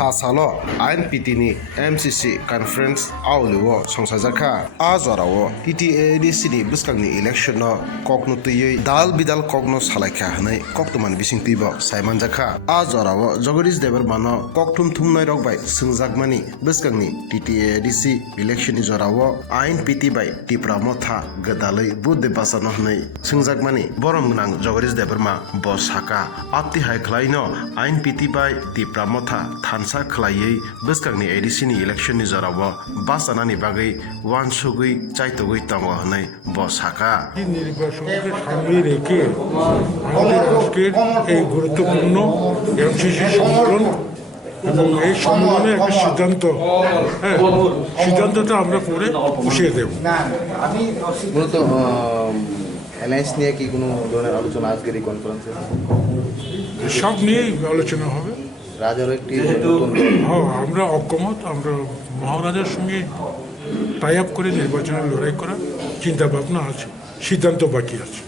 थासालो आइएनपिटिनि MCC conference आवलिओ संसारजाखा आ जराओ टिटिएडिसिनि बुस्कांनि इलेक्शनो ककनुतुयै दाल बिदाल ककनो सालायखा हनै कक्तमान बिसिंतिबो सायमानजाखा आ जराओ Jagdish देबरमानो ककथुम थुमनाय रगबाय सोंजागमानि बुस्कांनि टिटिएडिसि इलेक्शननि जराओ आइएनपिटि bye टिप्रामो था गदालै बुद्धि बासानो हनै सोंजागमानि बरमनां जगदीश देबरमा बसाका आपति हायख्लायनो आइएनपिटि बाय टिप्रामो था थानसा खलायै बुस्कांनि एडिसिनि इलेक्शननि जराओ बासानानि बागै वानसुगै चाइतगै तंगो हनै बसाका নির্বাচনকে সামনে রেখে আমাদের আজকের এই গুরুত্বপূর্ণ এমসিসি সম্মেলন এবং এই সম্মেলনে একটা সিদ্ধান্তটা আমরা পরে বসিয়ে দেব। মূলত অ্যালায়েন্স নিয়ে কি কোনো ধরনের আলোচনা আজকের এই কনফারেন্সে? সব নিয়েই আলোচনা হবে। রাজারও একটি হ্যাঁ, আমরা অকমত, আমরা মহারাজার সঙ্গে টাই আপ করে নির্বাচনের লড়াই করার চিন্তা ভাবনা আছে, সিদ্ধান্ত বাকি আছে।